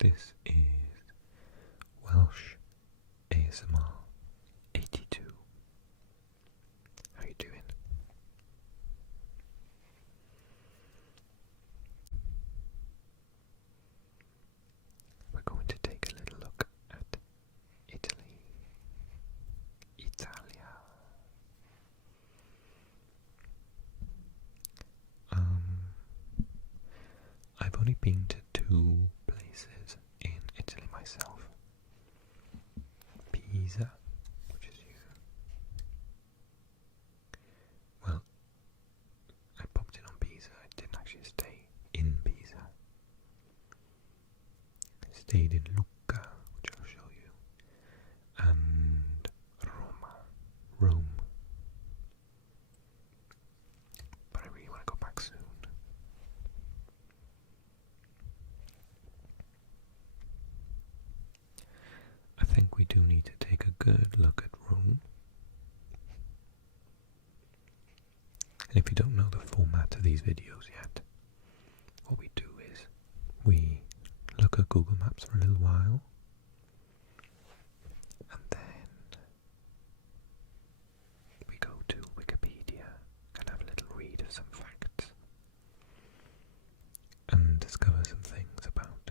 This is Welsh ASMR 82. How you doing? We're going to take a little look at Italy. Italia. I've only been to two places in Italy myself. Pisa, which is here. Well, I popped in on Pisa. I didn't actually stay in Pisa. I stayed in Luca, which I'll show you, and Rome. But I really want to go back soon. I think we do need to take a good look at Rome. And if you don't know the format of these videos yet, what we do is we look at Google Maps for a little while, and then we go to Wikipedia and have a little read of some facts and discover some things about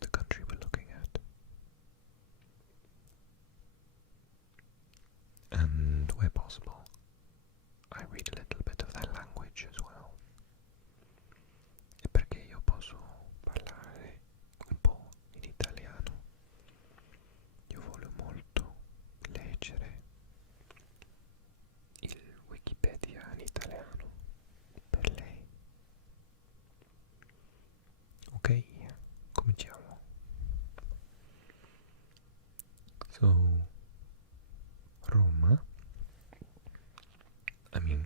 the country we're looking at. And where possible, I read a little bit of their language as well. E perché io posso parlare un po' in italiano, io voglio molto leggere il Wikipedia in italiano per lei. Ok, cominciamo. So, Roma. I mean,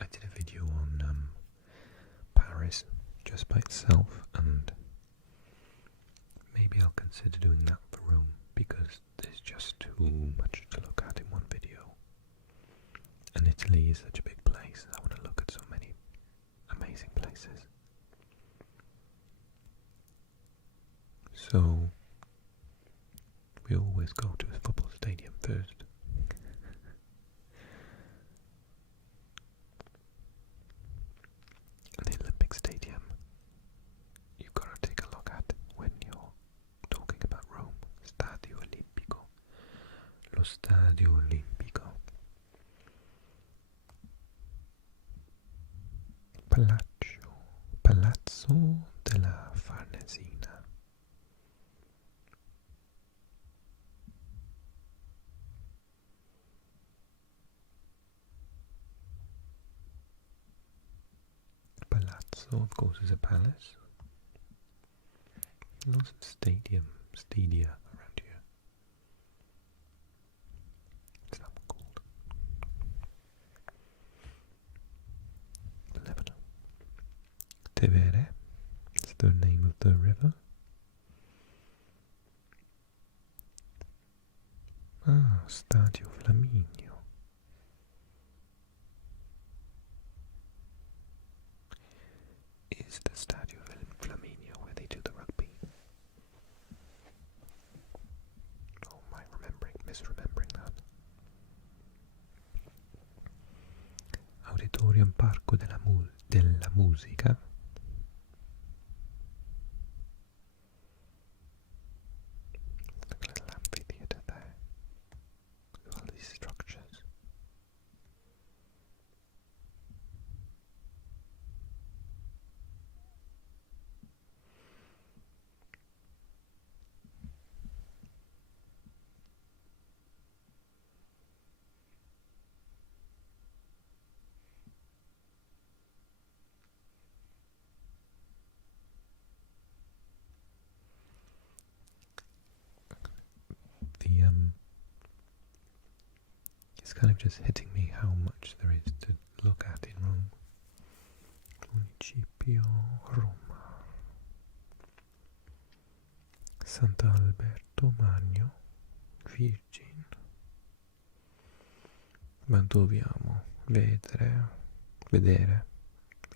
I did a video on Paris just by itself, and maybe I'll consider doing that for Rome, because there's just too much to look at in one video. And Italy is such a big place, I want to look at so many amazing places. So, we always go to a football stadium first. The Olympic Stadium you've got to take a look at when you're talking about Rome. Stadio Olimpico. Lo Stadio Olimpico. Palazzo della Farnesina. Palazzo, of course, is a palace. Lots of stadia around here. What's that one called? Lebanon. Tevere, it's the name of the river. Stadio Flaminio. Is the Stadio Flaminio where they do the rugby? Oh, am I misremembering that? Auditorium Parco della Musica. Look at a little amphitheatre there. With all these structures. It's kind of just hitting me how much there is to look at in Rome. Municipio Roma. Sant'Alberto Magno, Virgin. Ma dobbiamo vedere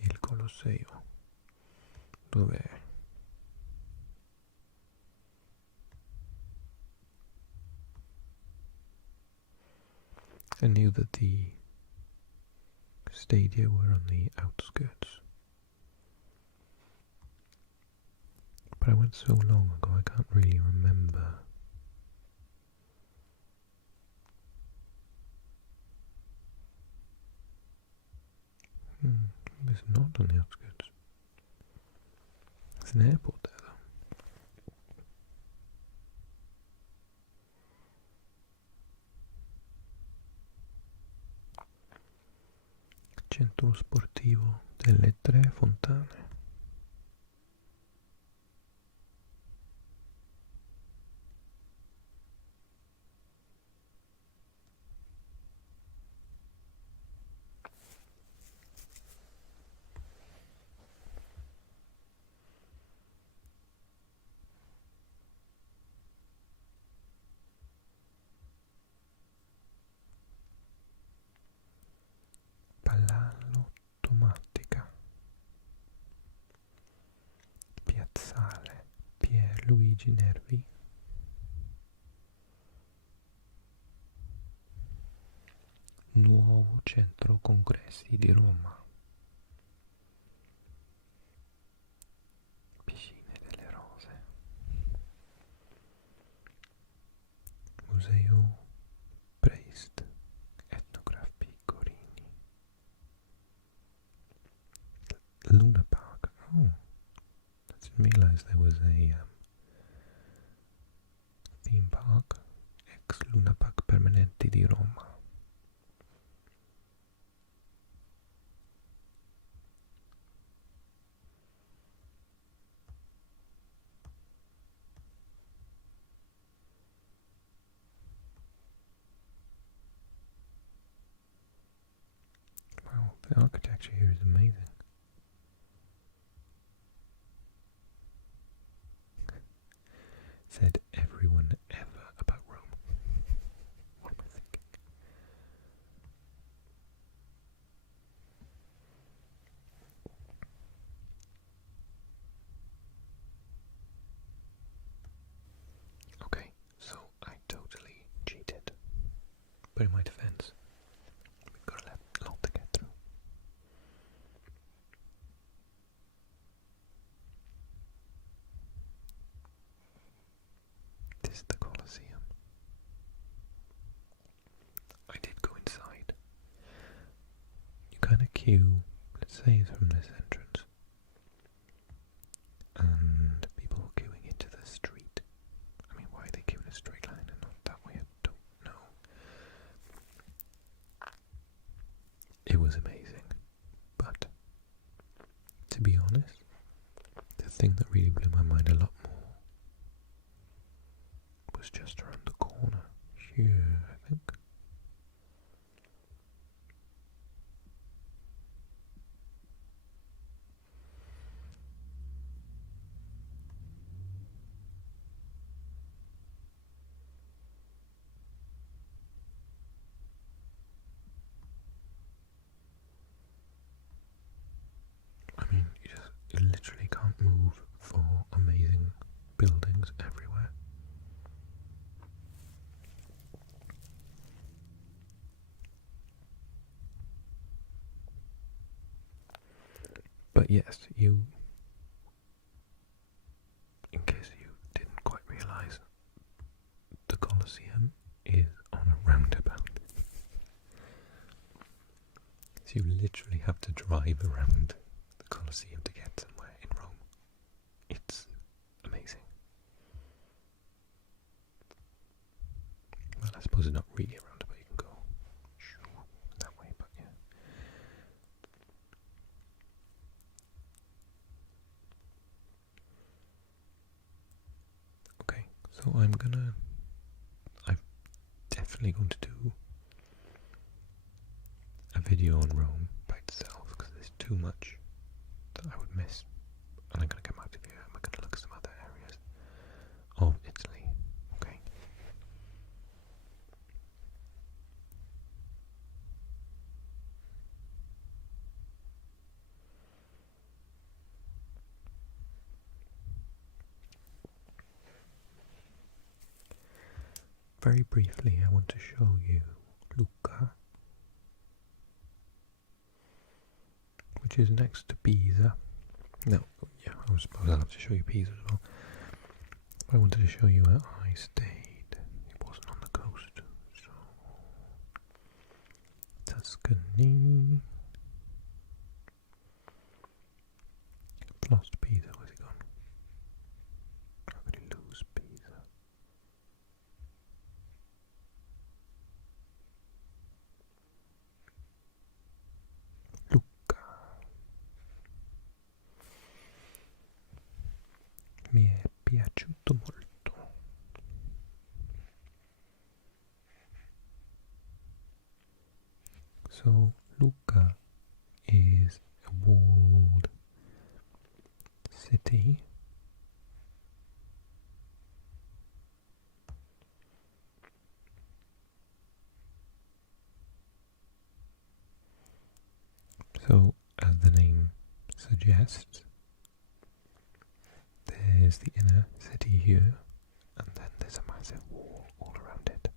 il Colosseum. Dov'è? I knew that the stadia were on the outskirts, but I went so long ago I can't really remember. It's not on the outskirts. There's an airport there though. Centro sportivo delle Tre Fontane. Automatica. Piazzale Pierluigi Nervi. Nuovo centro congressi di Roma. Piscine delle Rose. Museo Preist Etnografi Corini. Luna Park. Oh, I didn't realise there was a theme park. Ex Luna Park Permanenti di Roma. Wow, the architecture here is amazing. Said everyone ever about Rome. What am I thinking? Okay, so I totally cheated. But in my defense, we've got a lot to get through. This is the Colosseum. I did go inside. You kind of queue, let's say it's from this entrance, and people are queuing into the street. I mean, why they queue in a straight line and not that way, I don't know. It was amazing, but to be honest, the thing that really blew my mind a lot more was just around the corner here, I think. I mean, you literally can't move for amazing buildings everywhere. But yes, in case you didn't quite realise, the Colosseum is on a roundabout. So you literally have to drive around the Colosseum to get somewhere in Rome. It's amazing. Well, I suppose it's not really a roundabout, you can go that way, but yeah. Okay, so I'm definitely going to do a video on Rome by itself, because there's too much that I would miss, and I'm going to come out of here and we're going to look at some other areas of Italy. Okay. Very briefly, I want to show you Luca, which is next to Pisa. No, yeah, I suppose I'll have to show you Pisa as well. But I wanted to show you where I stayed. It wasn't on the coast, so Tuscany. I've lost Pisa. Where's it gone? How could you lose Pisa? Luca. Mi è piaciuto molto. So Luca is a walled city. So, as the name suggests, there's the inner city here, and then there's a massive wall all around it.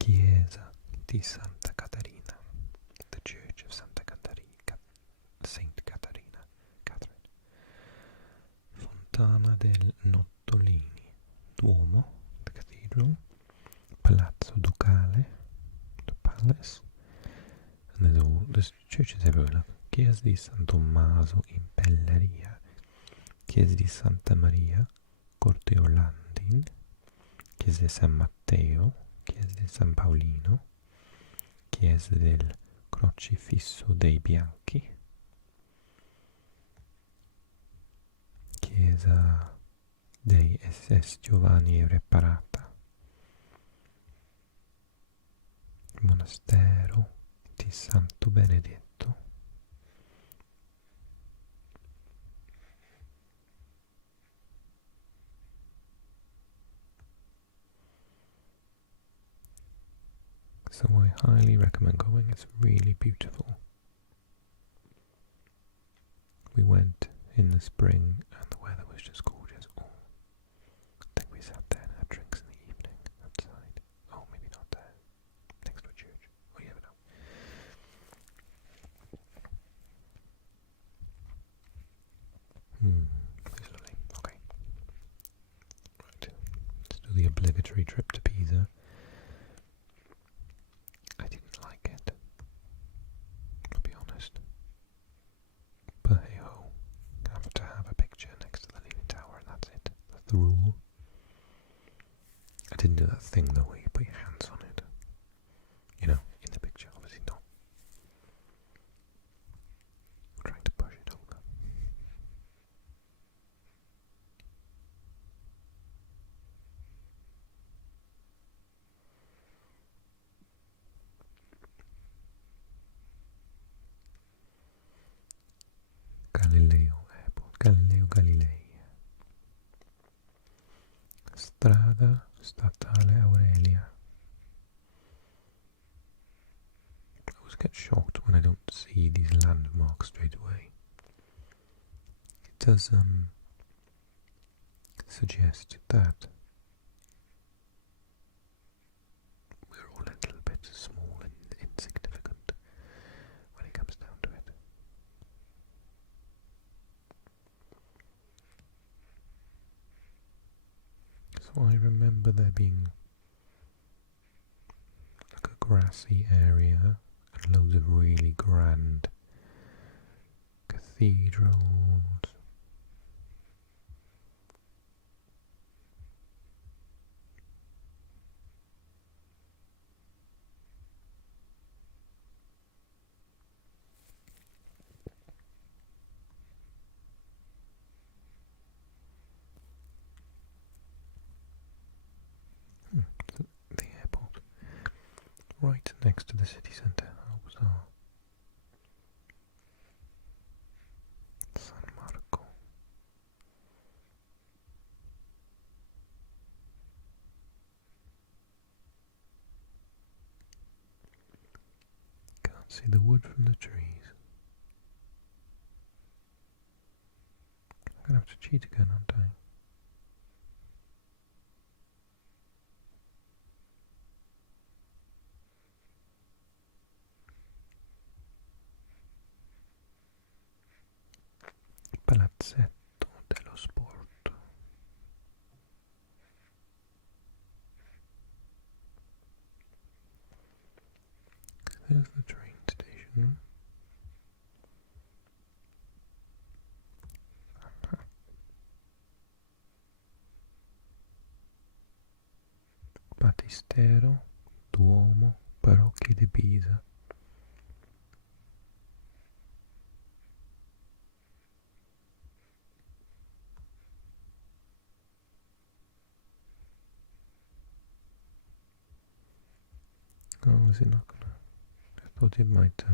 Chiesa di Santa Caterina, the Church of Santa Caterina, Saint Caterina, Catherine. Fontana del Nottolini, Duomo, the cathedral. Palazzo Ducale, the palace. And there's churches everywhere. Look. Chiesa di San Tommaso in Pelleria, Chiesa di Santa Maria, Corte Orlandin, Chiesa di San Matteo, Chiesa di San Paolino, Chiesa del Crocifisso dei Bianchi, Chiesa dei SS Giovanni Reparata, Monastero di Santo Benedetto, so I highly recommend going. It's really beautiful. We went in the spring and the weather was just gorgeous. Oh, I think we sat there and had drinks in the evening outside. Oh, maybe not there. Next to a church. Oh, you never know. It's lovely. Okay. Right. Let's do the obligatory trip to Pisa. I didn't like it, I'll be honest. But hey ho, I have to have a picture next to the Leaning Tower and that's it. That's the rule. I didn't do that thing though where you put your hands on it. You know, in the picture, obviously not. I'm trying to push it over. Galileo Airport, Galileo Galilei. Strada Statale Aurelia. I always get shocked when I don't see these landmarks straight away. It does suggest that we're all a little bit small and insignificant when it comes down to it. So I remember there being like a grassy area and loads of really grand cathedrals. The airport, right next to the city centre. How bizarre. San Marco. Can't see the wood from the trees. I'm gonna have to cheat again, aren't I? Here's the train station. Battistero, Duomo, Parrocchia di Pisa. Oh, is it not gonna? I thought it might,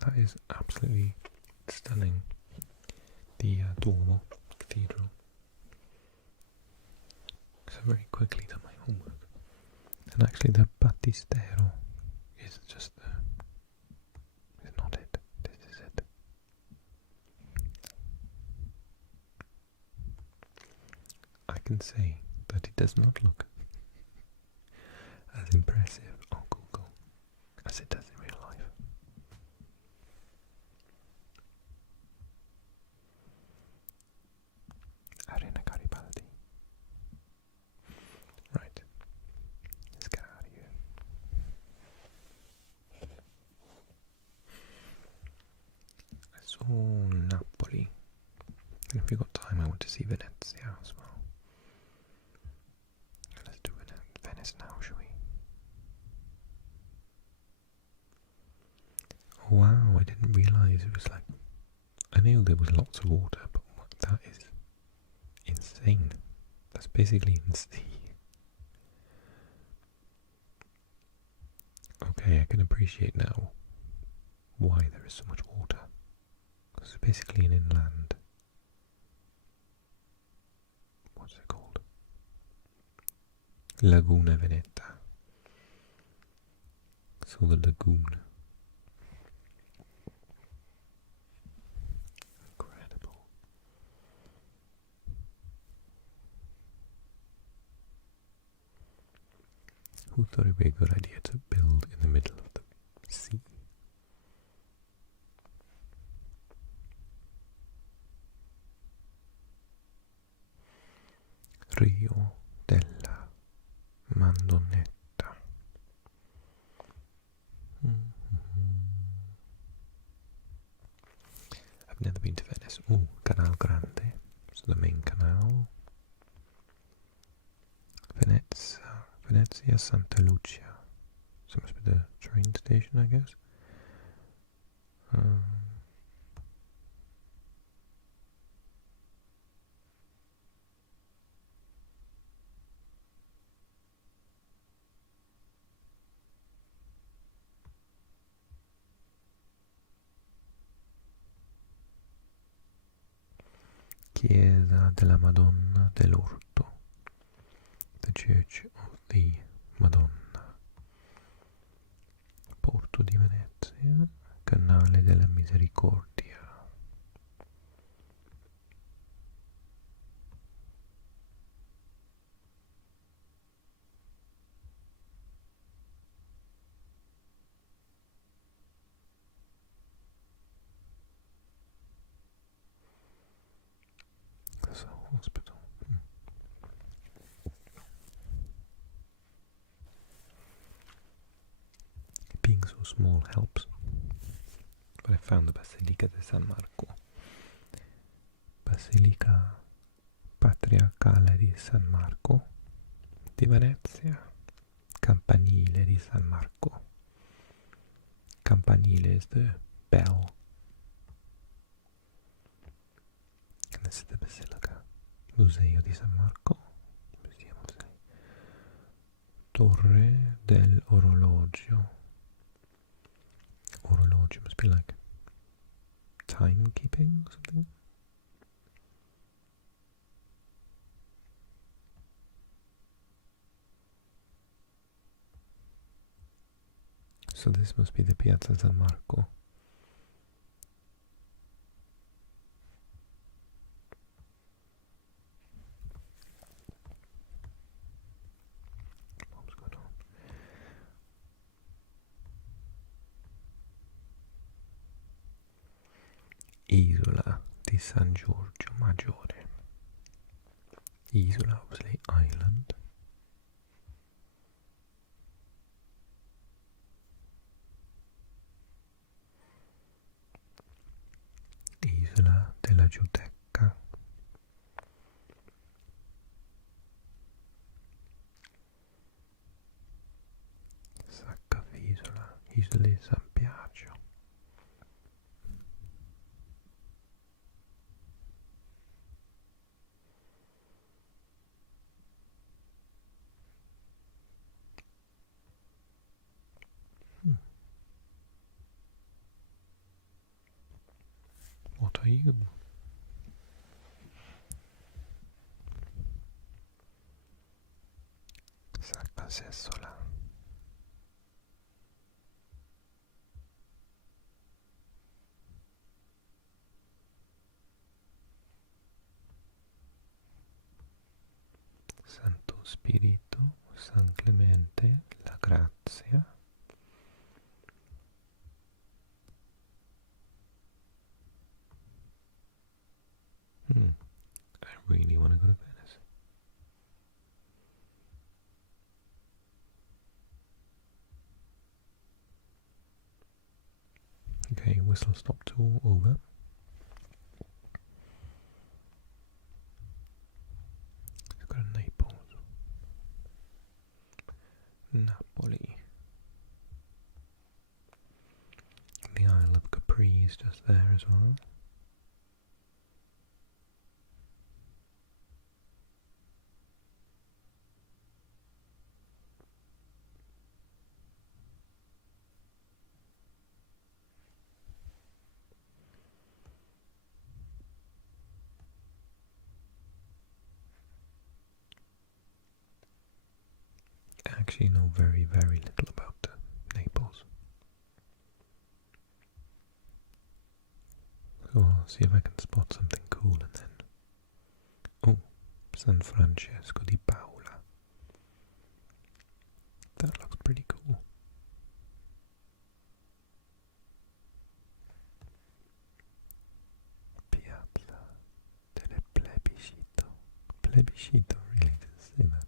that is absolutely stunning. The Duomo Cathedral. So very quickly done my homework. And actually the Battistero is just it's not it. This is it. I can say that it does not look as impressive on Google as it does in real life. Arena Garibaldi. Right. Let's get out of here. I saw Napoli. And if we got time, I want to see Venezia as well. Let's do Venice now, shall we? Oh, wow, I didn't realise it was like... I knew there was lots of water, but that is insane. That's basically in the sea. Okay, I can appreciate now why there is so much water. Because it's basically an inland... What's it called? Laguna Veneta. So the lagoon. Incredible. Who thought it would be a good idea to build in the middle of the sea? Rio della Madonnetta. I've never been to Venice. Oh, Canal Grande. So the main canal. Venezia Santa Lucia. So it must be the train station, I guess. Chiesa della Madonna dell'Orto, the Church of the Madonna, Porto di Venezia, Canale della Misericordia. Hospital. Being so small helps. But I found the Basilica di San Marco. Basilica Patriarcale di San Marco di Venezia. Campanile di San Marco. Campanile is the bell. And this is the Basilica. Museo di San Marco. Museum of San. Torre del Orologio. Orologio must be like timekeeping or something. So this must be the Piazza Del Marco. Isola di San Giorgio Maggiore. Isola, obviously, island. Isola della Giudecca. Saccafisola, Isole di San Biagio. What are you? Saccasessola. Santo Spirito, San Clemente, la Grazia. I really want to go to Venice. Okay, whistle stop tour over. Let's go to Naples. Napoli. The Isle of Capri is just there as well. I actually know very, very little about Naples. So I'll see if I can spot something cool and then... Oh, San Francesco di Paola. That looks pretty cool. Piazza del Plebiscito. Plebiscito, really, just say that.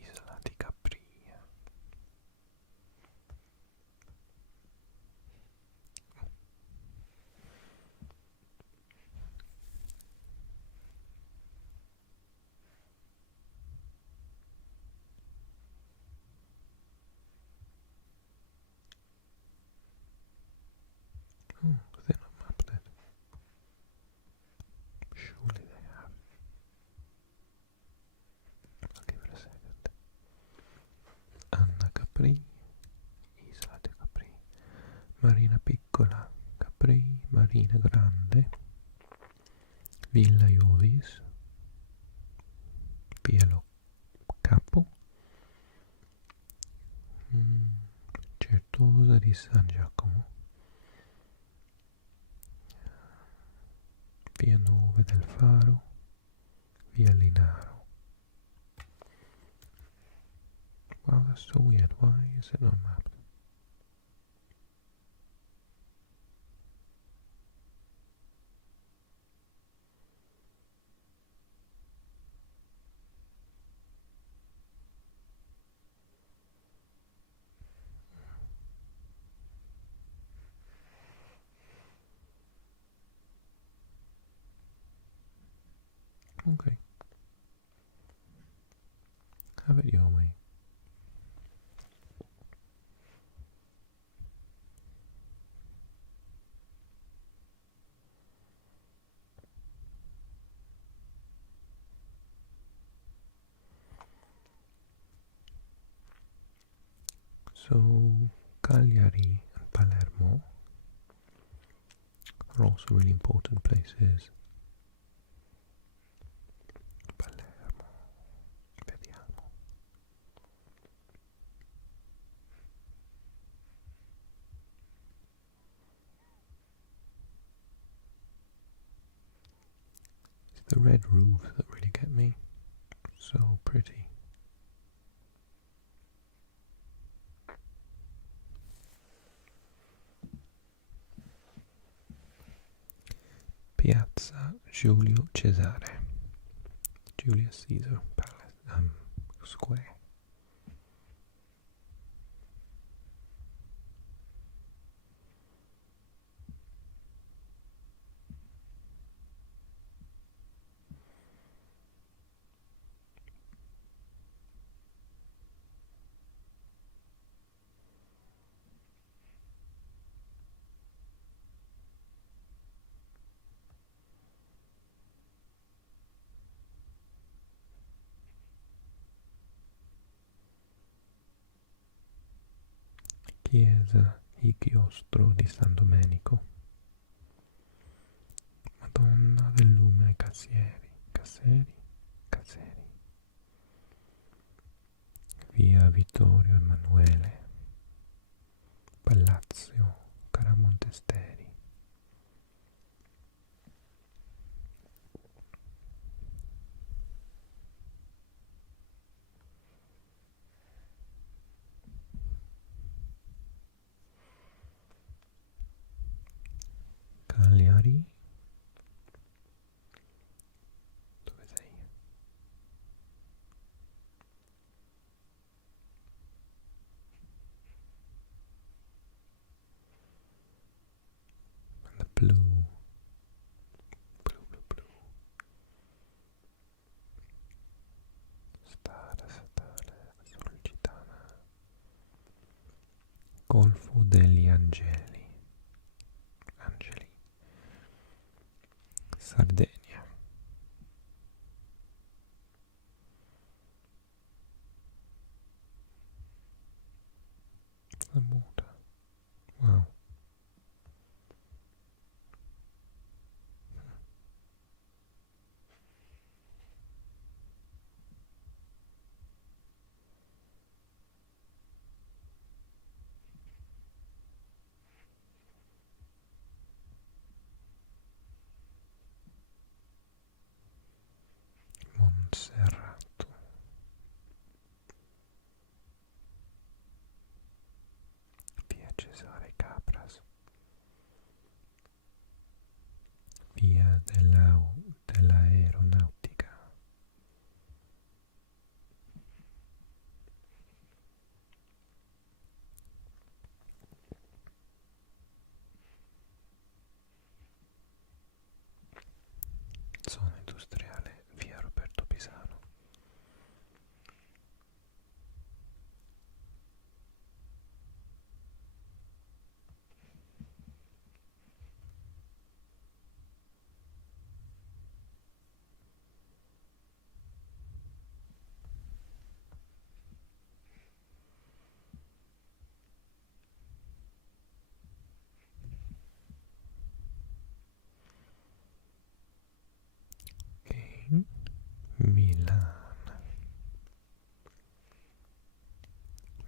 Isola di Capri. Oh, they're not mapped it. Surely they have. I'll give it a second. Anna Capri, Isola di Capri, Marina Piccola, Capri, Marina Grande, Villa Iuvis, Pielo Capo, Certosa di San Giacomo, Via 9 del Faro, Via Linaro. Wow, that's so weird. Why is it not mapped? Okay. Have it your way. So Cagliari and Palermo are also really important places. Palermo, vediamo. It's the red roofs that really get me. So pretty. Piazza Giulio Cesare, Julius Caesar Palace, Square. Chiesa e chiostro di San Domenico. Madonna del lume ai cassieri, casseri. Via Vittorio Emanuele, Palazzo Caramontesteri. Cagliari. Dove sei? And the blue. Stare, Solcitana. Golfo degli Angeli. Sardegna. The water. Wow. Monserrato. Via Cesare Capras. Via dell'aeronautica. Zona industriale, via Roberto Pisano. Ok,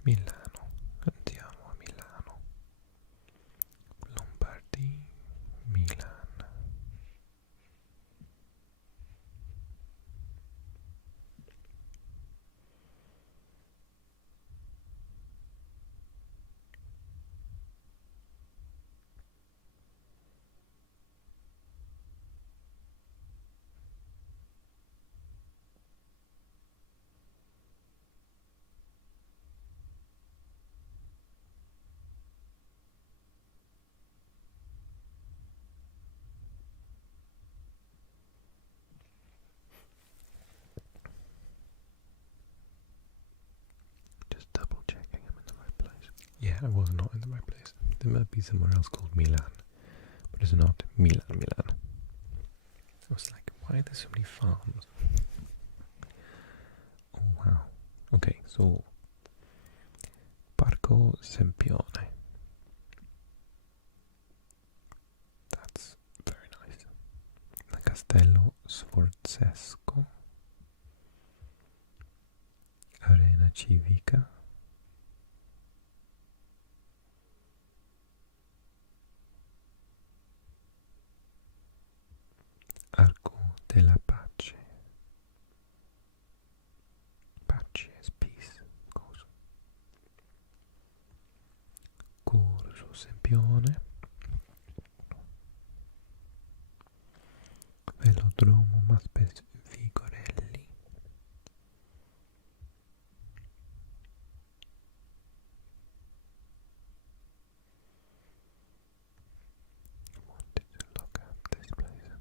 Milano, andiamo a Milano. Lombardia, Milan. Just double checking I'm in the right place. Yeah, I was not in the right place. There might be somewhere else called Milan, but it's not Milan. I was like, why are there so many farms? Oh wow. Okay, so Park Sempione. That's very nice. La Castello Sforzesco. Arena Civica. Arco della Pace. Pace is peace, of course. Corso Sempione. Velodromo Maspes Vigorelli. I wanted to look at this place.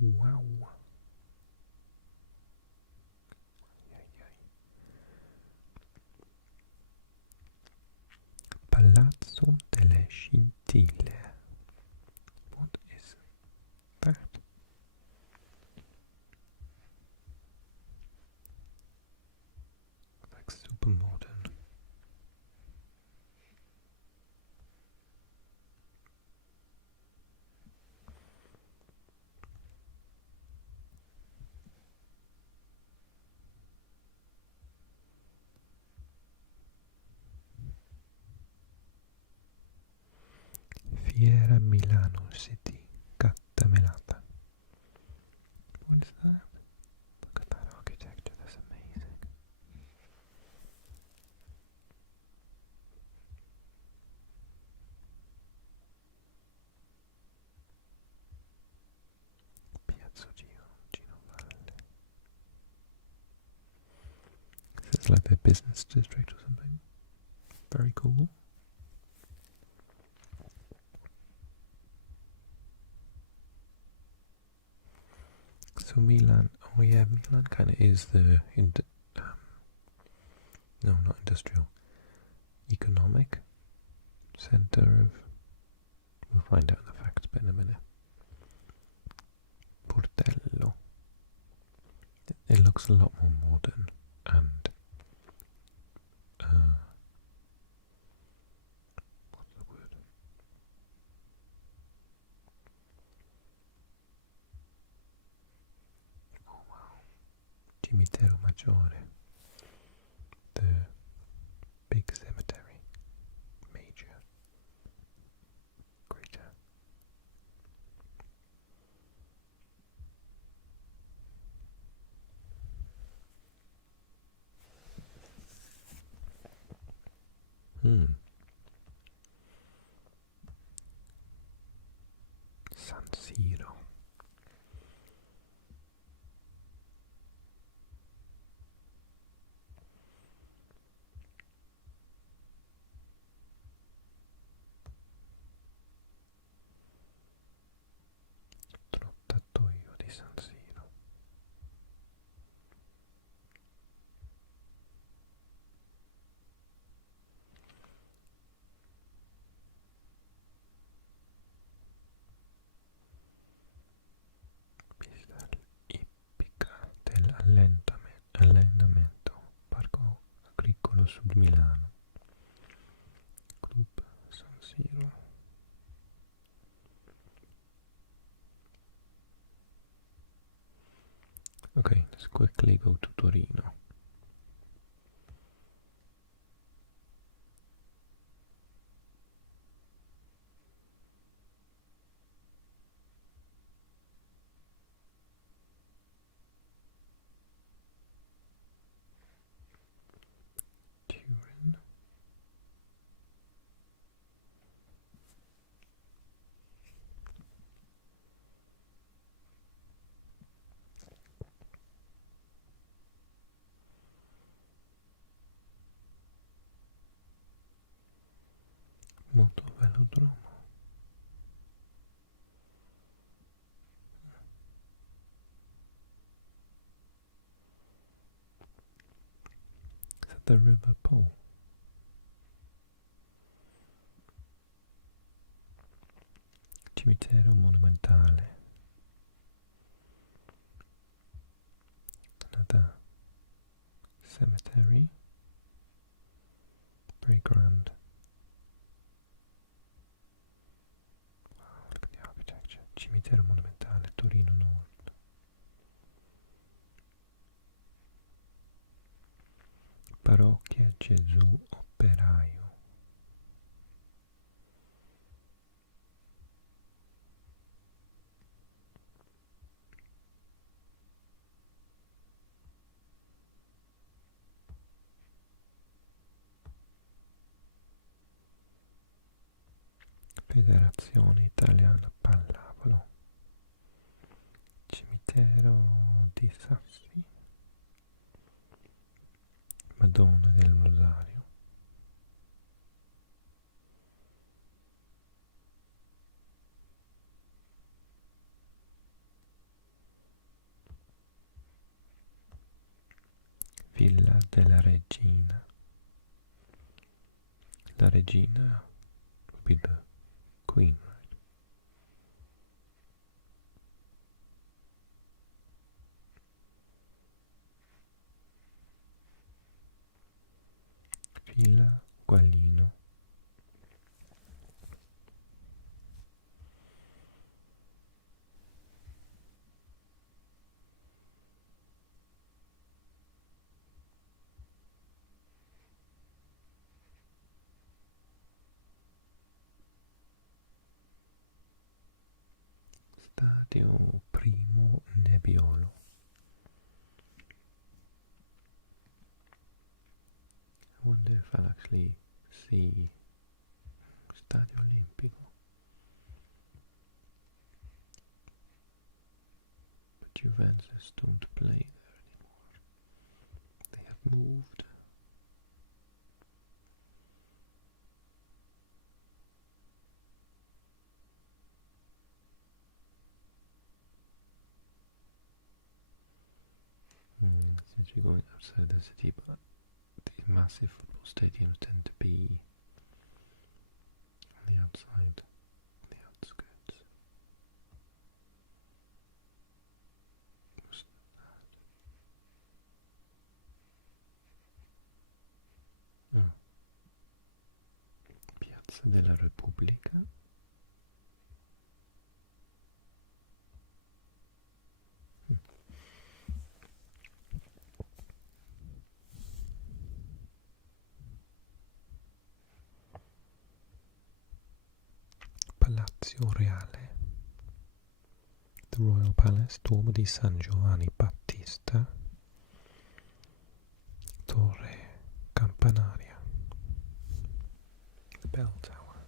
Wow. Palazzo delle Scintille. What is that? Like super modern. Fiera Milano City, Cattamelata. What is that? Look at that architecture, that's amazing. Piazza Gino Valle. This is like their business district or something. Very cool. So Milan, oh yeah, Milan kind of is the, no, not industrial, economic center of, we'll find out the facts bit in a minute. Portello. It looks a lot more modern and, what's the word? Oh wow. Cimitero Maggiore. The big cemetery. Major. Greater. San Siro. Trottatoio di San Siro. Pista ippica dell'allenamento, Parco Agricolo Sud Milano. Club San Siro. Okay, let's quickly go to Torino. Turin. Motovelodromo. Is that the River Po? Cimitero Monumentale. Another cemetery. very grand. Wow, look at the architecture. Cimitero monumentale, Torino Nord. Parrocchia Gesù Operaio. Federazione Italiana Pallavolo. Cimitero di Sassi. Madonna del Rosario. Villa della Regina. La regina would be the queen, right? Villa Gualino. Stadio Primo Nebbiolo. I wonder if I'll actually see Stadio Olimpico. But Juventus don't play there anymore. They have moved. Since we're going outside the city, but these massive football stadiums tend to be on the outside, on the outskirts. What's that? Oh. Piazza della Repubblica. Palazzo Reale, the Royal Palace, Duomo di San Giovanni Battista, Torre Campanaria, the bell tower.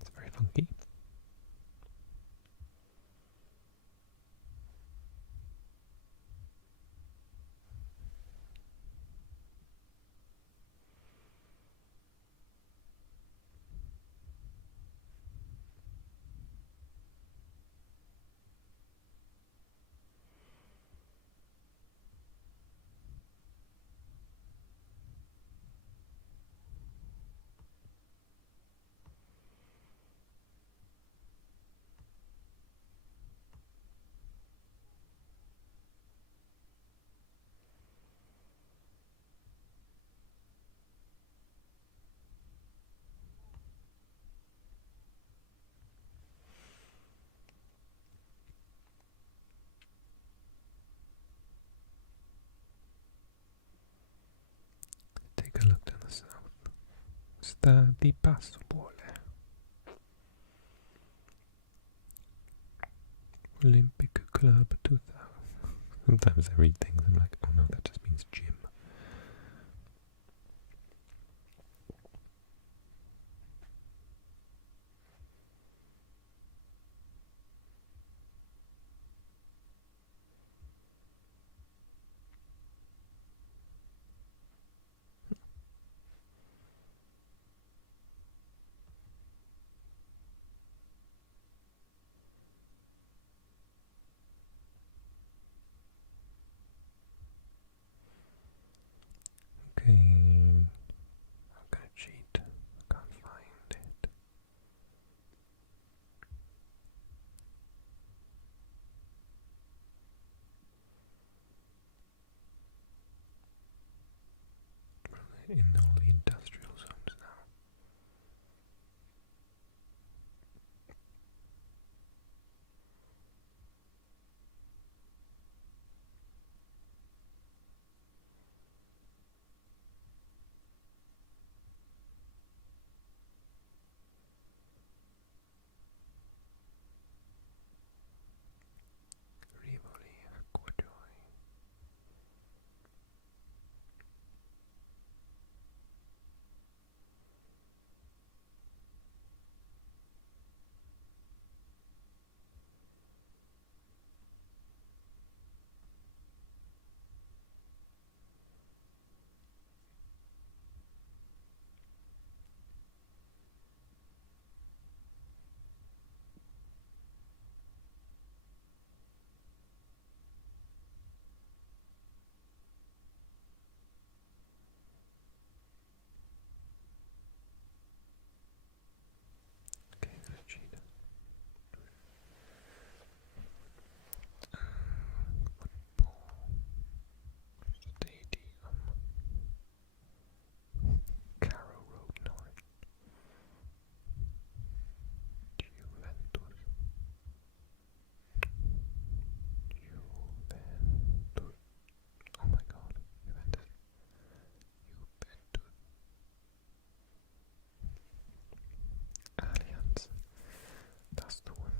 It's very funky. Take a look to the south. Sta di Passpole. Olympic Club 2000. Sometimes I read things and I'm like, oh no, that just means gym. in all the industrial zones now. Rivoli, acquagioi. Che esercita. Football Stadium. Carrow Road, Norwich. Juventus. Juventus. Oh my god. Juventus. Juventus. Allianz. That's the one.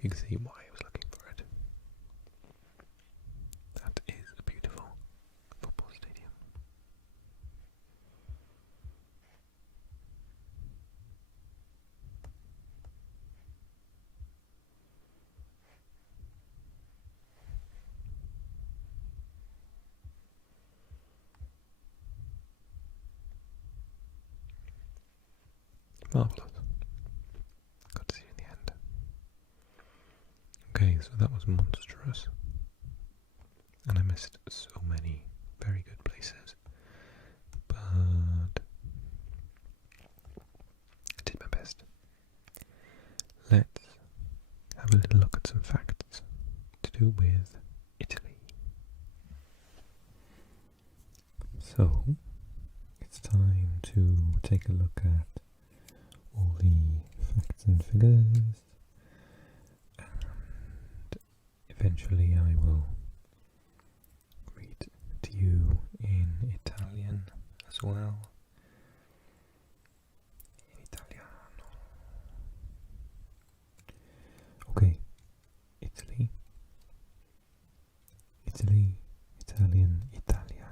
You can see why I was looking for it. That is a beautiful football stadium. Marvellous. Got to see you in the end. Okay, so that was monstrous. And I missed so many very good places. But I did my best. Let's have a little look at some facts to do with Italy. So, it's time to take a look at all the facts and figures, and eventually I will read to you in Italian as well. In Italiano. Okay, Italy. Italy, Italian, Italia.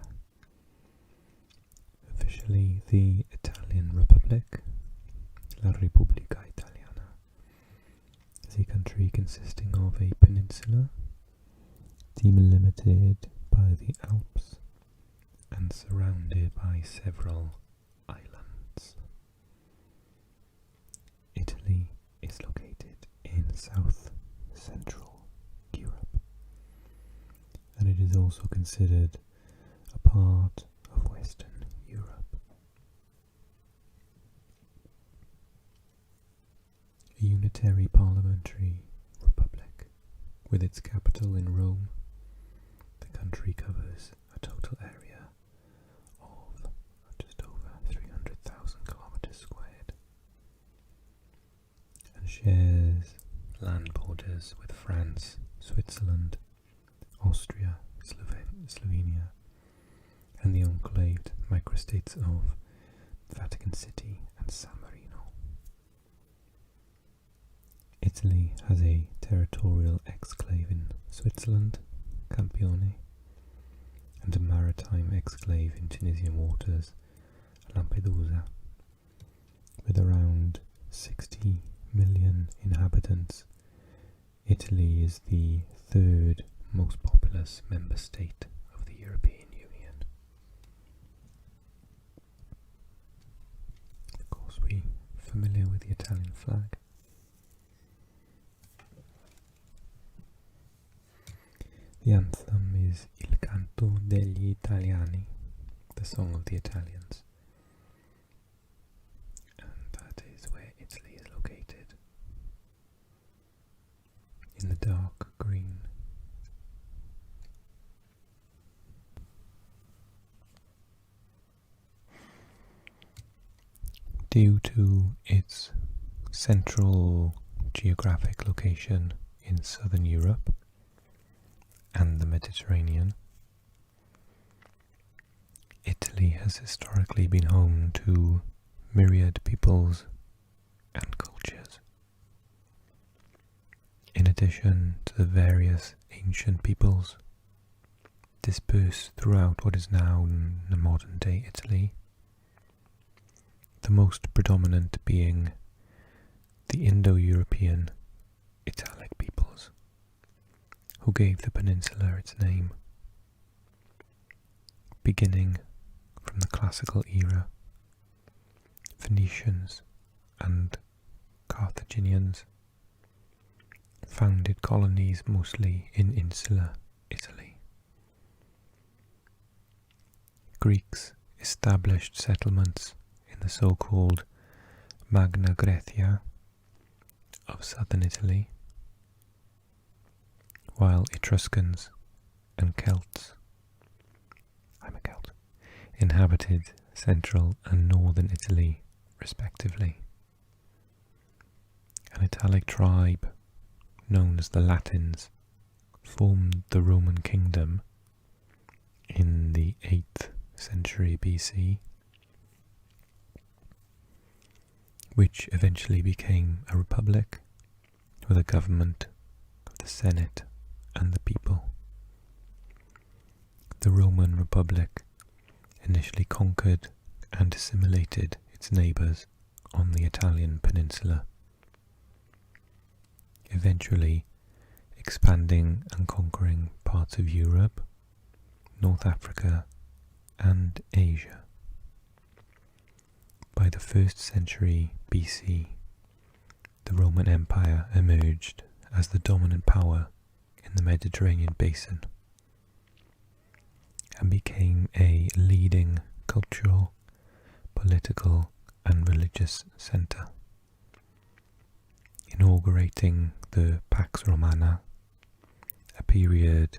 Officially the Italian Republic, La Repubblica Italiana, is a country consisting of a peninsula delimited by the Alps and surrounded by several islands. Italy is located in South Central Europe, and it is also considered a part of Western Europe. A unitary parliamentary republic with its capital in Rome, the country covers a total area of just over 300,000 kilometers squared and shares land borders with France, Switzerland, Austria, Slovenia, and the enclaved microstates of Vatican City and San Marino. Italy has a territorial exclave in Switzerland, Campione, and a maritime exclave in Tunisian waters, Lampedusa. With around 60 million inhabitants, Italy is the third most populous member state of the European Union. Of course, we're familiar with the Italian flag. The anthem is Il canto degli Italiani, the song of the Italians. And that is where Italy is located. in the dark green. Due to its central geographic location in southern Europe and the Mediterranean, Italy has historically been home to myriad peoples and cultures. In addition to the various ancient peoples dispersed throughout what is now the modern-day Italy, the most predominant being the Indo-European Italic peoples, who gave the peninsula its name, beginning from the classical era. Phoenicians and Carthaginians founded colonies mostly in insular Italy. Greeks established settlements in the so-called Magna Graecia of southern Italy, while Etruscans and Celts, I'm a Celt, inhabited central and northern Italy respectively. An Italic tribe known as the Latins formed the Roman kingdom in the 8th century BC, which eventually became a republic with a government of the Senate and the people. The Roman Republic initially conquered and assimilated its neighbours on the Italian peninsula, eventually expanding and conquering parts of Europe, North Africa, and Asia. By the 1st century BC, the Roman Empire emerged as the dominant power in the Mediterranean basin and became a leading cultural, political, and religious centre, inaugurating the Pax Romana, a period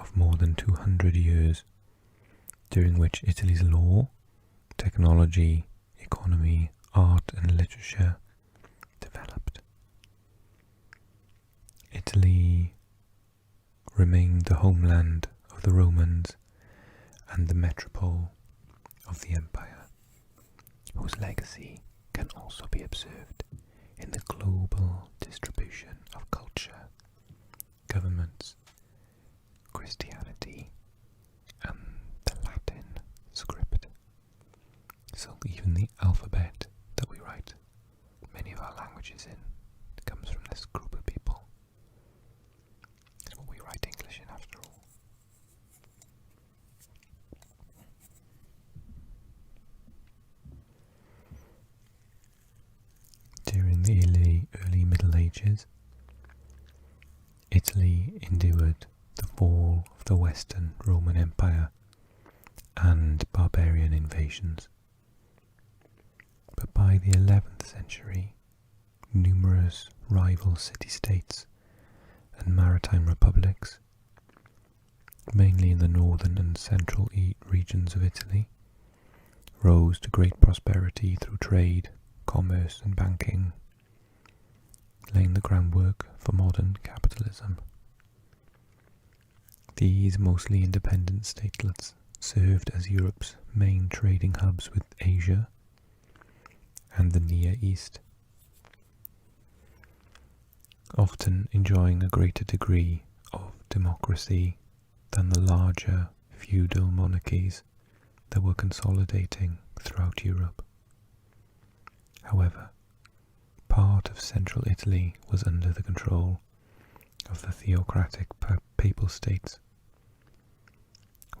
of more than 200 years during which Italy's law, technology, economy, art and literature developed. Italy remained the homeland of the Romans and the metropole of the empire, whose legacy can also be observed in the global distribution of culture, governments, Christianity, and the Latin script. So even the alphabet that we write many of our languages in comes from this group of people. It's what we write English in after all. During the early Middle Ages, Italy endured the fall of the Western Roman Empire and barbarian invasions. But by the 11th century, numerous rival city-states and maritime republics, mainly in the northern and central regions of Italy, rose to great prosperity through trade, commerce and banking, laying the groundwork for modern capitalism. These mostly independent statelets served as Europe's main trading hubs with Asia and the Near East, often enjoying a greater degree of democracy than the larger feudal monarchies that were consolidating throughout Europe. However, part of central Italy was under the control of the theocratic papal states,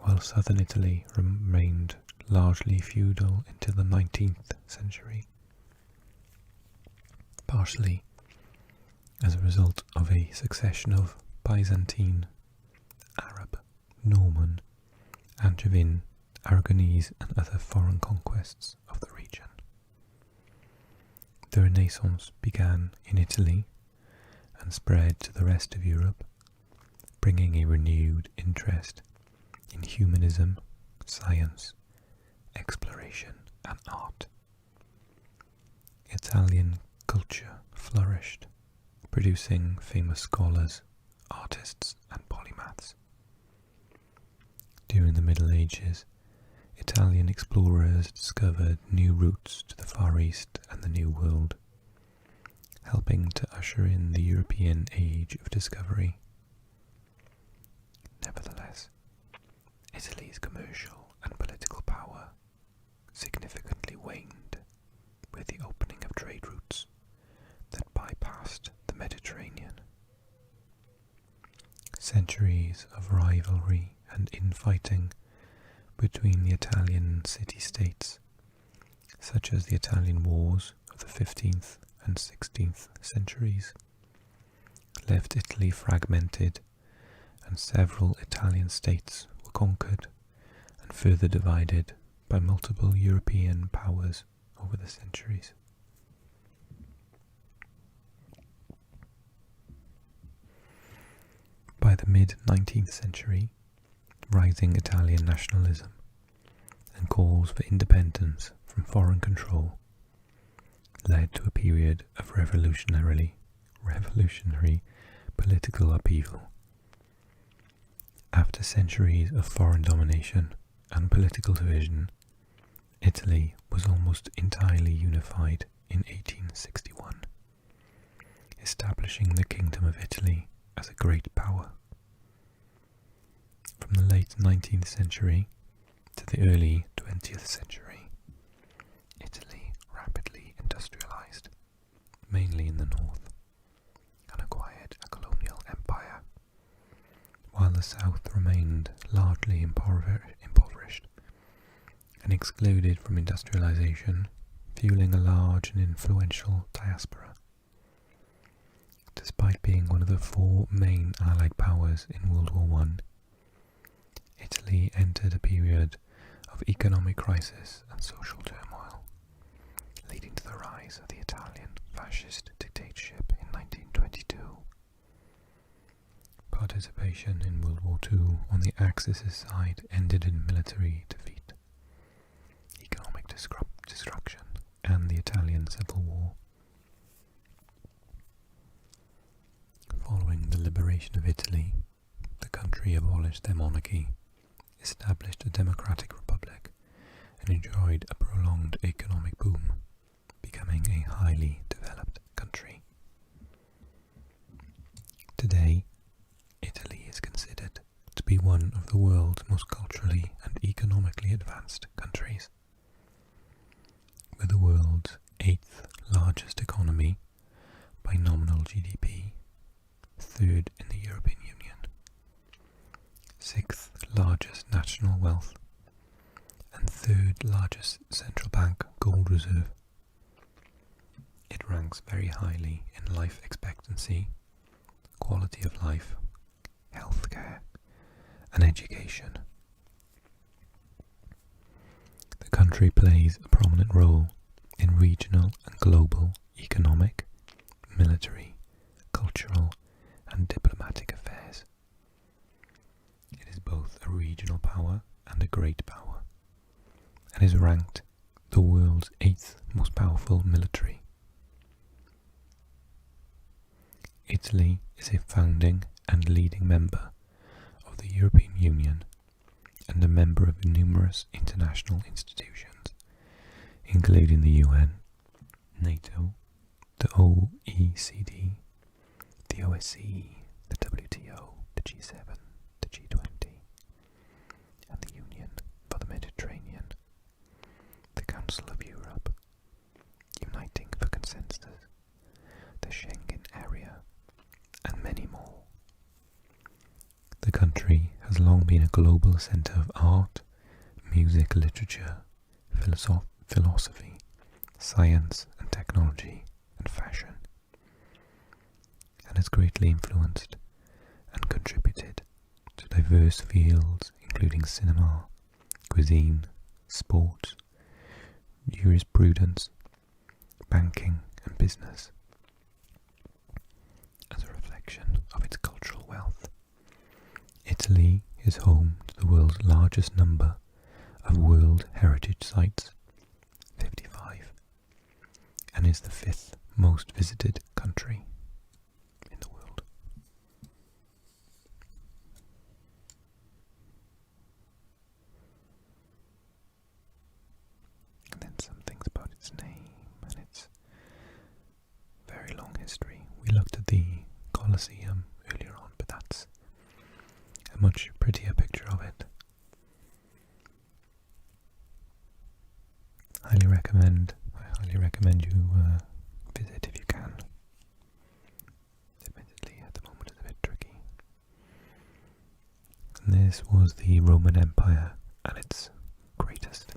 while southern Italy remained largely feudal into the 19th century, partially as a result of a succession of Byzantine, Arab, Norman, Angevin, Aragonese and other foreign conquests of the region. The Renaissance began in Italy and spread to the rest of Europe, bringing a renewed interest in humanism, science, exploration and art. Italian culture flourished, producing famous scholars, artists and polymaths. During the Middle Ages, Italian explorers discovered new routes to the Far East and the New World, helping to usher in the European Age of Discovery. Nevertheless, Italy's commercial and political power significantly waned with the opening of trade routes that bypassed the Mediterranean. Centuries of rivalry and infighting between the Italian city-states, such as the Italian Wars of the 15th and 16th centuries, left Italy fragmented, and several Italian states were conquered and further divided by multiple European powers over the centuries. By the mid-19th century, rising Italian nationalism and calls for independence from foreign control led to a period of revolutionary political upheaval. After centuries of foreign domination and political division, Italy was almost entirely unified in 1861, establishing the Kingdom of Italy as a great power. From the late 19th century to the early 20th century, Italy rapidly industrialized, mainly in the north, and acquired a colonial empire, while the south remained largely impoverished and excluded from industrialization, fueling a large and influential diaspora. Despite being one of the four main Allied powers in World War I, Italy entered a period of economic crisis and social turmoil, leading to the rise of the Italian fascist dictatorship in 1922. Participation in World War II on the Axis side ended in military defeat, economic destruction, and the Italian Civil War. Following the liberation of Italy, the country abolished their monarchy, established a democratic republic, and enjoyed a prolonged economic boom, becoming a highly developed country. Today, Italy is considered to be one of the world's most culturally and economically advanced countries. With the world's 8th largest economy by nominal GDP, 3rd in the European Union, 6th largest national wealth, and 3rd largest central bank gold reserve. It ranks very highly in life expectancy, quality of life, healthcare, and education. The country plays a prominent role in regional and global economic, military, cultural, and diplomatic affairs. It is both a regional power and a great power, and is ranked the world's 8th most powerful military. Italy is a founding and leading member of the European Union and a member of numerous international institutions, including the UN, NATO, the OECD, the OSCE, the WTO, the G7, the G20, and the Union for the Mediterranean, the Council of Europe, Uniting for Consensus, the Schengen area, and many more. The country has long been a global centre of art, music, literature, philosophy, science and technology, and fashion, and has greatly influenced and contributed to diverse fields including cinema, cuisine, sport, jurisprudence, banking and business. As a wealth. Italy is home to the world's largest number of World Heritage Sites, 55, and is the 5th most visited country in the world. And then some things about its name and its very long history. We looked at the Colosseum earlier on, but that's a much prettier picture of it. I highly recommend you visit if you can. Admittedly, at the moment it's a bit tricky. And this was the Roman Empire at its greatest.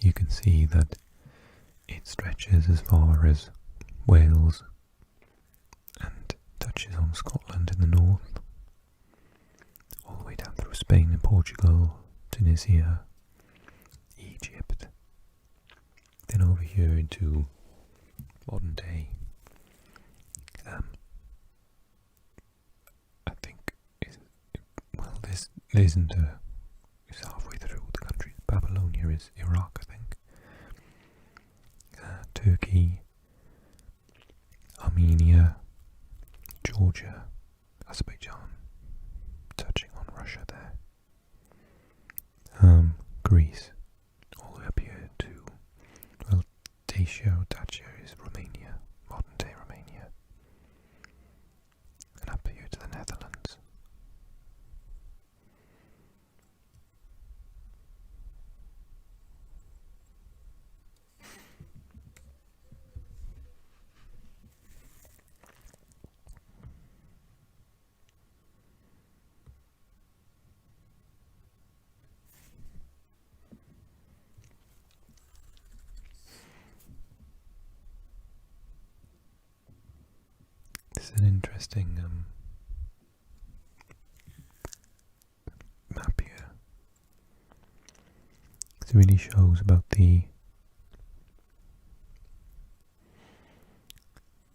You can see that it stretches as far as Wales and touches on Scotland in the north, all the way down through Spain and Portugal, Tunisia, Egypt, then over here into modern day. I think this isn't it's halfway through the country. Babylonia is Iraq, I think. Turkey, Armenia, Georgia, Azerbaijan, touching on Russia there. Greece, all the way up here to, well, Dacia is Romania, modern day Romania, and up here to the Netherlands. This is an interesting map here. It really shows about the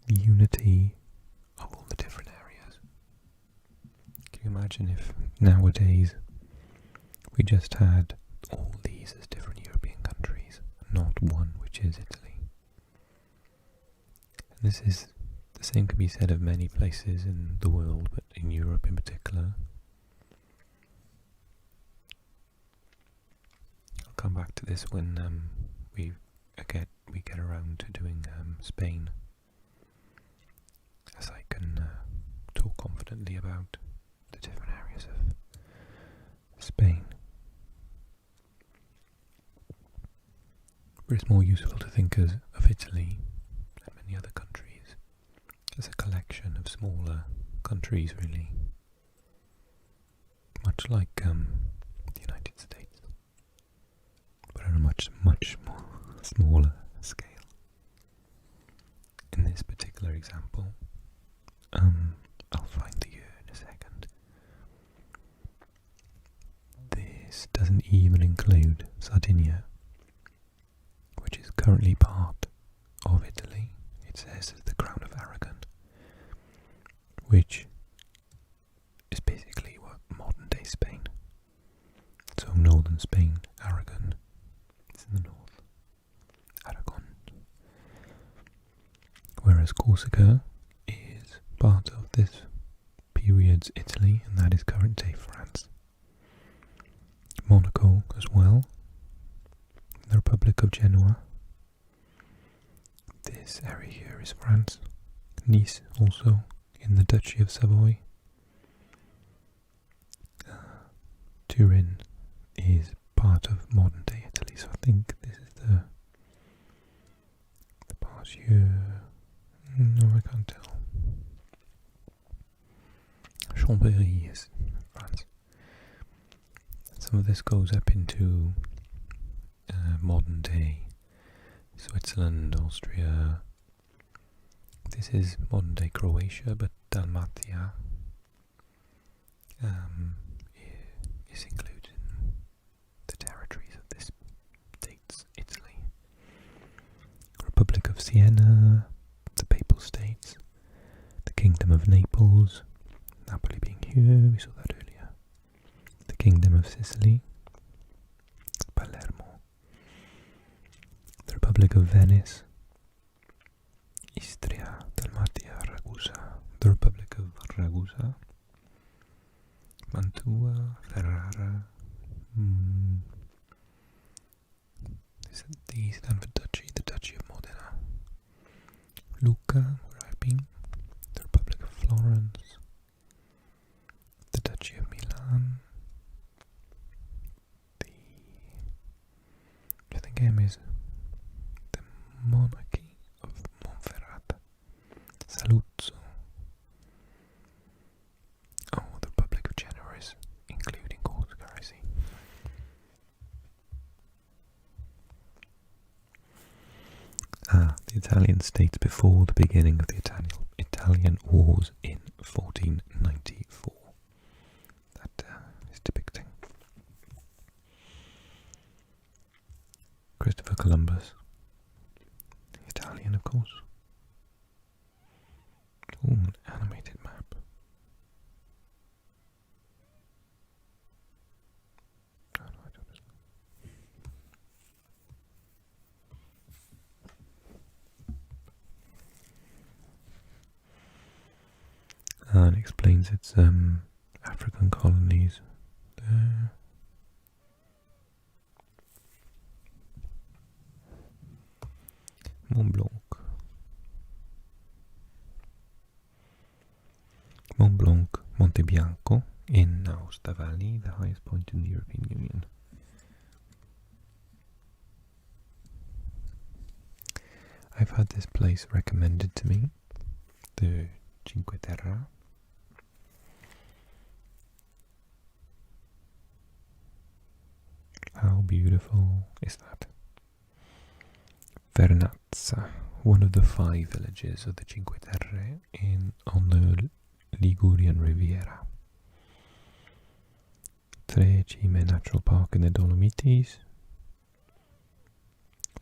unity of all the different areas. Can you imagine if nowadays we just had all these as different European countries, not one which is Italy? And this is the same can be said of many places in the world, but in Europe in particular. I'll come back to this when we get around to doing Spain, as I can talk confidently about the different areas of Spain. But it's more useful to think of Italy and many other countries as a collection of smaller countries, really, much like the United States, but on a much more smaller scale. In this particular example, I'll find the year in a second. This doesn't even include Sardinia, which is currently part of Italy. It says it's the Crown of Aragon, which is basically what modern day Spain. So northern Spain, Aragon, is in the north. Aragon. Whereas Corsica is part of this period's Italy, and that is current day France. Monaco as well. The Republic of Genoa. This area here is France. Nice also in the Duchy of Savoy. Turin is part of modern day Italy, so I think this is the part here. No, I can't tell. Chambéry is France. Some of this goes up into modern day Switzerland, Austria. This is modern day Croatia, but Dalmatia is included in the territories of this state's Italy. Republic of Siena, the Papal States, the Kingdom of Naples, vi såg that earlier. The Kingdom of Sicily, Palermo. The Republic of Venice, Istria, Dalmatia, Ragusa. The Republic of Ragusa, Mantua, Ferrara. These stand for Duchy, the Duchy of Modena. Luca, where I've been. The Republic of Florence, the Duchy of Milan. I think is the Monarchy of Montferrat. Saluzzo. Oh, the Republic of Genoa, including Corsica, I see. The Italian states before the beginning of the Italian Wars in 1494. That is depicting Christopher Columbus, Italian, of course. Ooh, an animated map. Oh, no, I don't know. And explains its African colonies there. Mont Blanc, Monte Bianco in Aosta Valley, the highest point in the European Union. I've had this place recommended to me, the Cinque Terre. How beautiful is that? Vernazza, one of the 5 villages of the Cinque Terre on the Ligurian Riviera. Tre Cime Natural Park in the Dolomites.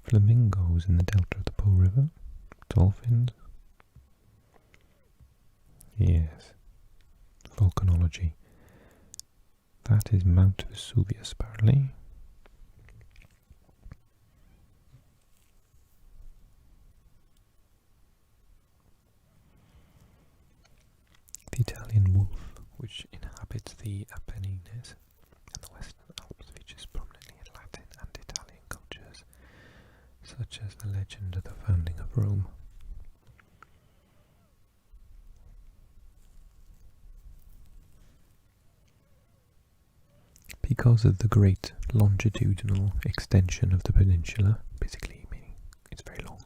Flamingos in the delta of the Po River. Dolphins. Yes. Volcanology. That is Mount Vesuvius, apparently. The Italian wolf, which inhabits the Apennines and the Western Alps, features prominently in Latin and Italian cultures, such as the legend of the founding of Rome. Because of the great longitudinal extension of the peninsula, basically meaning it's very long,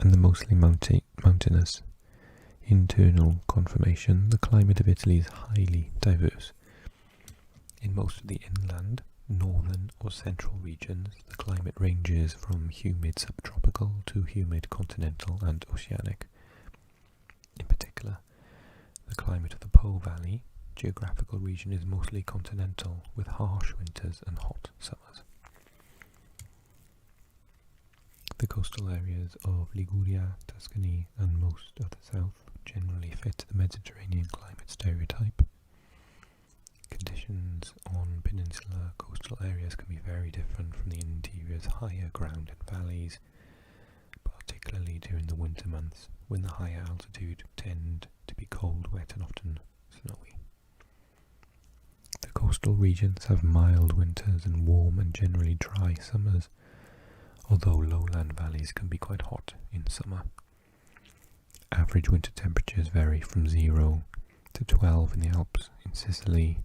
and the mostly mountainous internal conformation, the climate of Italy is highly diverse. In most of the inland, northern or central regions, the climate ranges from humid subtropical to humid continental and oceanic. In particular, the climate of the Po Valley geographical region is mostly continental, with harsh winters and hot summers. The coastal areas of Liguria, Tuscany, and most of the south generally fit the Mediterranean climate stereotype. Conditions on peninsular coastal areas can be very different from the interior's higher ground and valleys, particularly during the winter months, when the higher altitude tend to be cold, wet, and often snowy. The coastal regions have mild winters and warm and generally dry summers, although lowland valleys can be quite hot in summer. Average winter temperatures vary from 0 to 12 in the Alps in Sicily.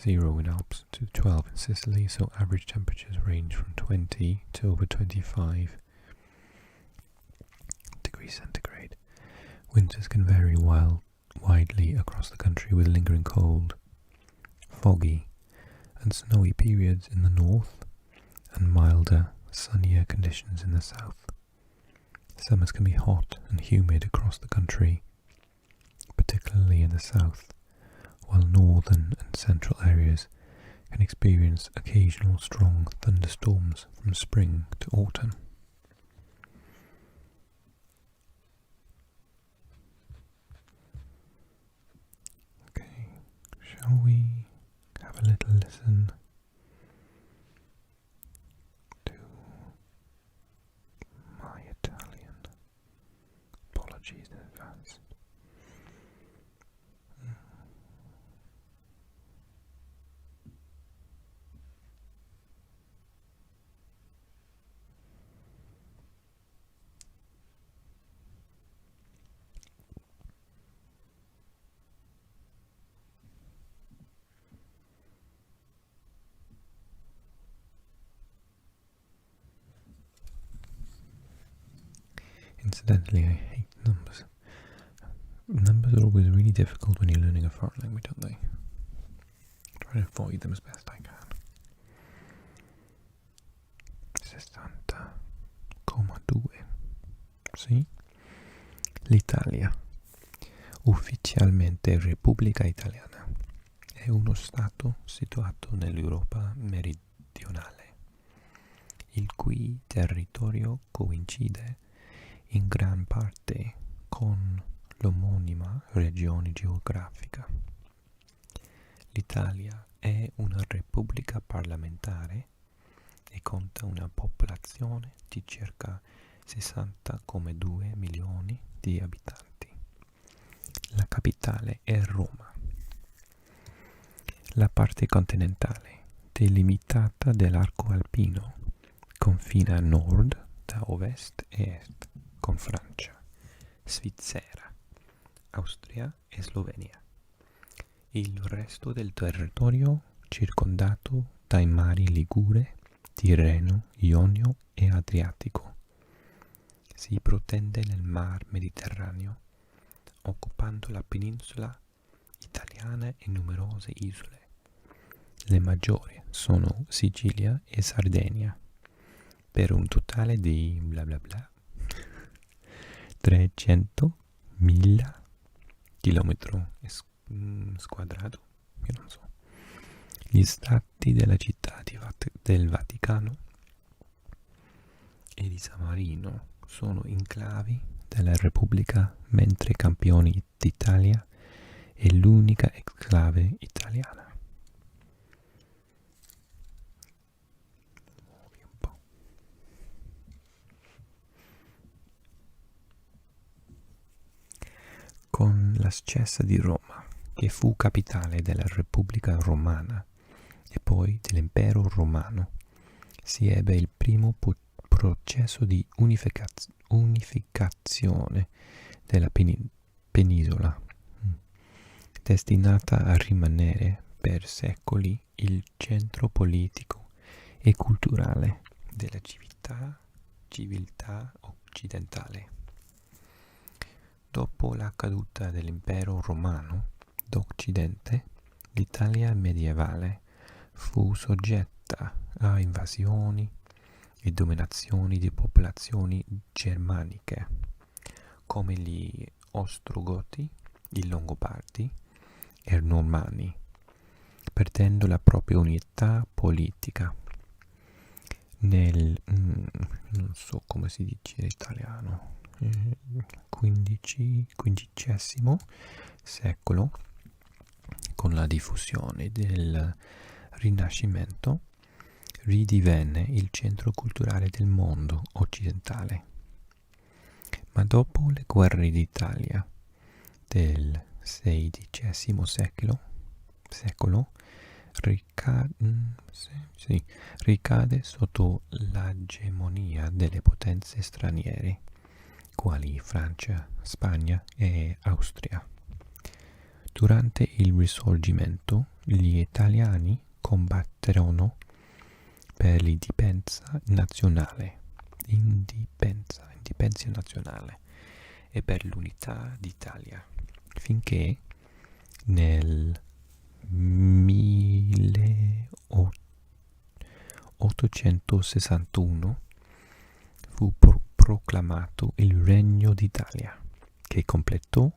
0 in Alps to 12 in Sicily, so average temperatures range from 20 to over 25 degrees centigrade. Winters can vary widely across the country, with lingering cold, foggy, and snowy periods in the north, and milder, sunnier conditions in the south. Summers can be hot and humid across the country, particularly in the south, while northern and central areas can experience occasional strong thunderstorms from spring to autumn. shall we have a little listen to my Italian? Apologies in advance. Incidentally, I hate numbers. Numbers are always really difficult when you're learning a foreign language, aren't they? Try to avoid them as best I can. 60,2. Sì? L'Italia, ufficialmente Repubblica Italiana, è uno stato situato nell'Europa meridionale, il cui territorio coincide in gran parte con l'omonima regione geografica. L'Italia è una repubblica parlamentare e conta una popolazione di circa 60,2 milioni di abitanti. La capitale è Roma. La parte continentale, delimitata dall'arco alpino, confina a nord, da ovest e est con Francia, Svizzera, Austria e Slovenia. Il resto del territorio, circondato dai mari Ligure, Tirreno, Ionio e Adriatico, si protende nel Mar Mediterraneo, occupando la penisola italiana e numerose isole. Le maggiori sono Sicilia e Sardegna, per un totale di bla bla bla 300.000 chilometri squadrato, io non so. Gli stati della città del Vaticano e di San Marino sono enclavi della Repubblica, mentre Campioni d'Italia è l'unica exclave italiana. Muovi un po'. Con l'ascesa di Roma, che fu capitale della Repubblica Romana e poi dell'Impero Romano, si ebbe il primo processo di unificazione della penisola, destinata a rimanere per secoli il centro politico e culturale della civiltà occidentale. Dopo la caduta dell'Impero Romano d'Occidente, l'Italia medievale fu soggetta a invasioni e dominazioni di popolazioni germaniche, come gli Ostrogoti, i Longobardi e i Normanni, perdendo la propria unità politica. Nel, non so come si dice in italiano, XV secolo, con la diffusione del Rinascimento, ridivenne il centro culturale del mondo occidentale. Ma dopo le guerre d'Italia del XVI secolo ricade sotto l'egemonia delle potenze straniere, quali Francia, Spagna e Austria. Durante il Risorgimento, gli italiani combatterono per l'indipendenza nazionale e per l'unità d'Italia, finché nel 1861 fu proclamato il Regno d'Italia, che completò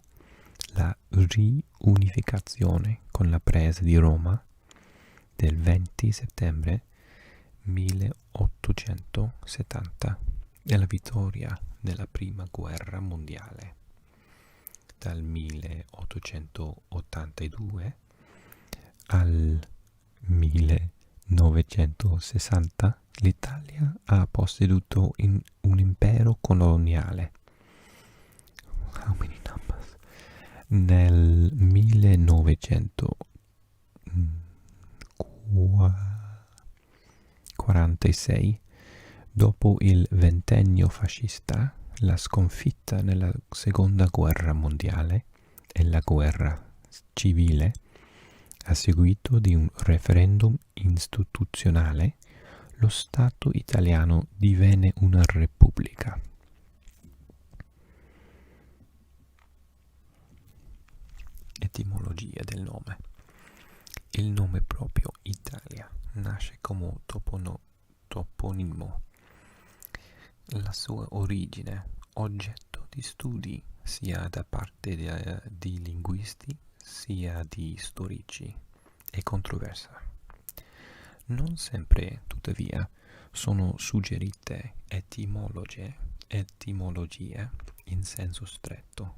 la riunificazione con la presa di Roma del 20 settembre 1870 e la vittoria nella Prima Guerra Mondiale. Dal 1882 al 1960 l'Italia ha posseduto un impero coloniale. How many numbers? Nel 1946, dopo il ventennio fascista, la sconfitta nella seconda guerra mondiale e la guerra civile, a seguito di un referendum istituzionale, lo Stato italiano divenne una repubblica. Etimologia del nome. Il nome proprio Italia nasce come toponimo. La sua origine, oggetto di studi sia da parte di linguisti sia di storici, è controversa. Non sempre, tuttavia, sono suggerite etimologie in senso stretto,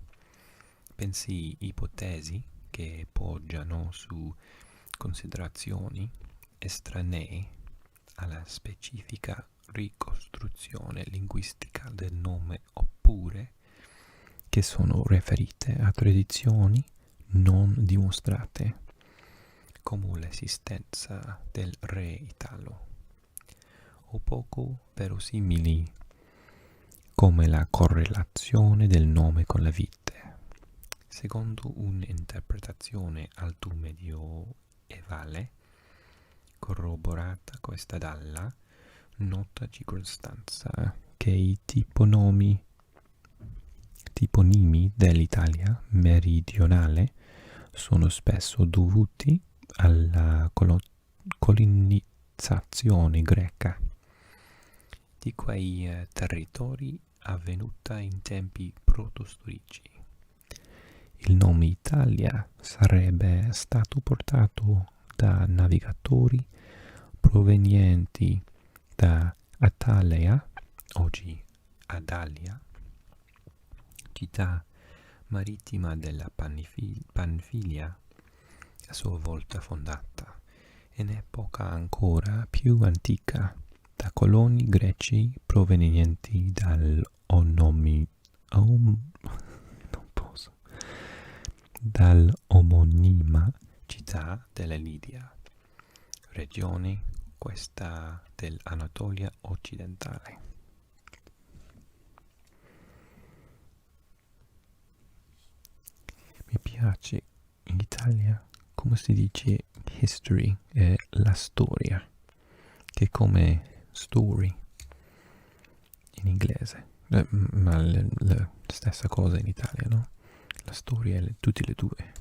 bensì ipotesi che poggiano su considerazioni estranee alla specifica ricostruzione linguistica del nome oppure che sono riferite a tradizioni non dimostrate, come l'esistenza del re Italo, o poco verosimili, come la correlazione del nome con la vite. Secondo un'interpretazione alto-medioevale, corroborata questa dalla nota circostanza che i tiponimi dell'Italia meridionale sono spesso dovuti alla colonizzazione greca di quei territori avvenuta in tempi protostorici. Il nome Italia sarebbe stato portato da navigatori provenienti da Atalea, oggi Adalia, città marittima della Panfilia, a sua volta fondata in epoca ancora più antica da coloni greci provenienti dall'omonima città della Lidia, regione questa dell'Anatolia occidentale. Mi piace in Italia come si dice history, è la storia, che è come story in inglese, ma la stessa cosa in Italia, no? La storia è tutte e due.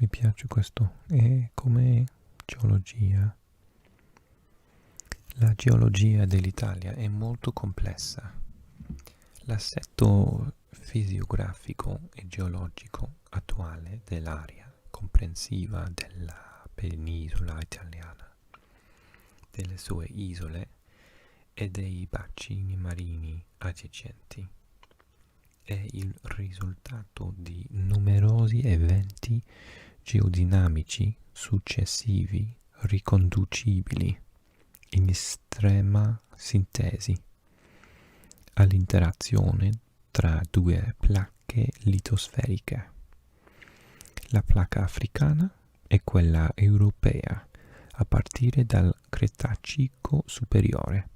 Mi piace questo, è come geologia. La geologia dell'Italia è molto complessa. L'assetto fisiografico e geologico attuale dell'area comprensiva della penisola italiana, delle sue isole e dei bacini marini adiacenti è il risultato di numerosi eventi geodinamici successivi riconducibili in estrema sintesi all'interazione tra due placche litosferiche, la placca africana e quella europea, a partire dal Cretacico superiore,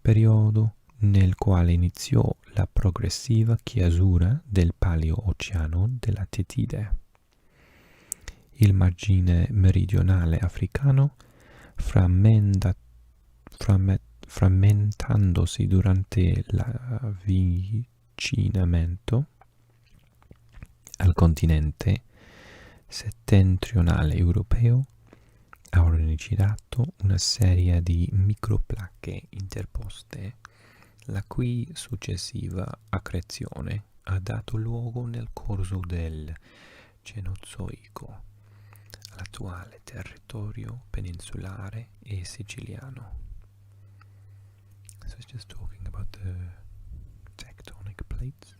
periodo nel quale iniziò la progressiva chiusura del Paleoceano della Tetide. Il margine meridionale africano, frammentandosi durante l'avvicinamento al continente settentrionale europeo ha originato una serie di microplacche interposte, la cui successiva accrezione ha dato luogo nel corso del Cenozoico all'attuale territorio peninsulare e siciliano. So it's just talking about the tectonic plates.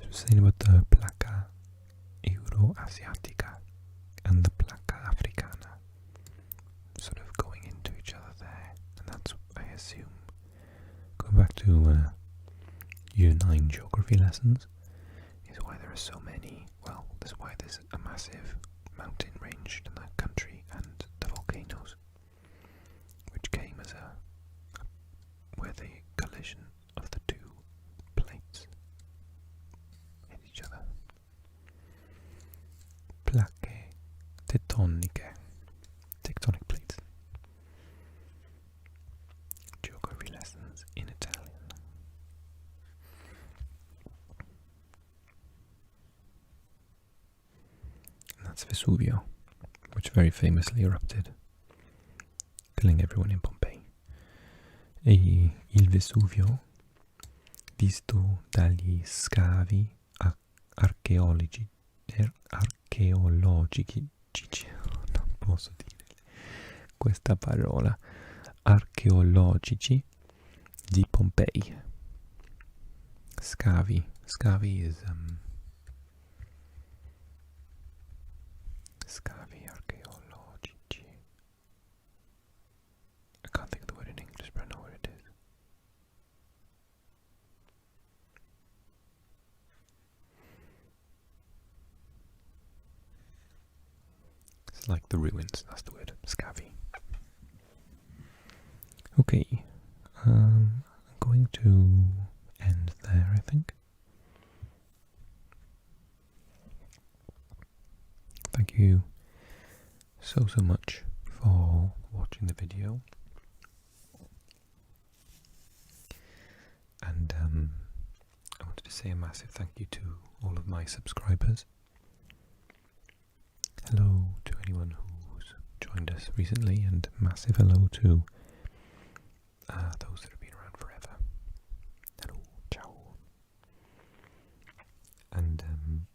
So saying about the placca Euroasiatica and the placca Africana sort of going into each other there, and that's, I assume, going back to Year 9 geography lessons, is why there are so many, well, that's why there's a massive mountain range in the country and the volcanoes, which came as where the collision of the two plates hit each other. Placche tettoniche, tectonic plates. Geography lessons in Italian. And that's Vesuvio, which very famously erupted, killing everyone in Pompeii. E il Vesuvio, visto dagli scavi archeologici, non posso dire questa parola, archeologici di Pompei. Scavi is scavi archeologici. I can't think of the word in English, but I know what it is. It's like the ruins, that's the word, scavi. Okay, I'm going to end there, I think. Thank you so much for watching the video. And I wanted to say a massive thank you to all of my subscribers. Hello to anyone who's joined us recently, and massive hello to those that have been around forever. Hello, ciao. And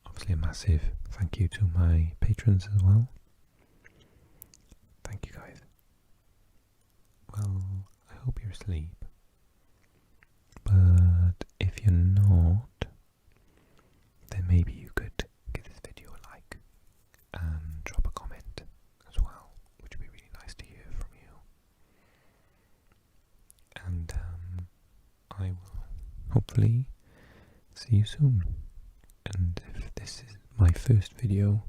obviously a massive thank you to my patrons as well. Thank you guys. Well, I hope you're asleep. But if you're not, then maybe you could give this video a like and drop a comment as well, which would be really nice to hear from you. And I will hopefully see you soon. And if this is my first video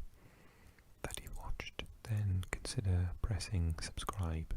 that you've watched, then consider pressing subscribe